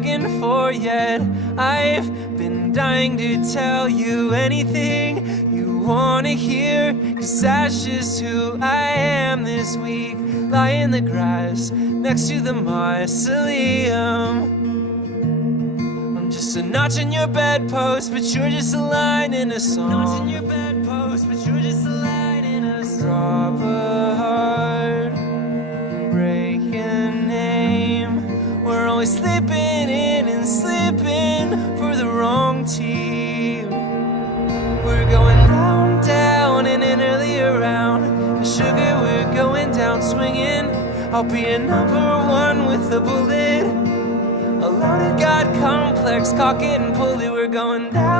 bugging for yet. I've been dying to tell you anything you wanna hear, 'cause that's just who I am this week. Lie in the grass next to the mausoleum. I'm just a notch in your bedpost, but you're just a line in a song. Notch in your bedpost, but you're just a line in a song. Drop a heart, break a name. We're always slipping in and slipping for the wrong team. We're going down, down and an earlier round. Sugar, we're going down swinging. I'll be a number one with a bullet. A loaded God complex, cock it and pull it. We're going down.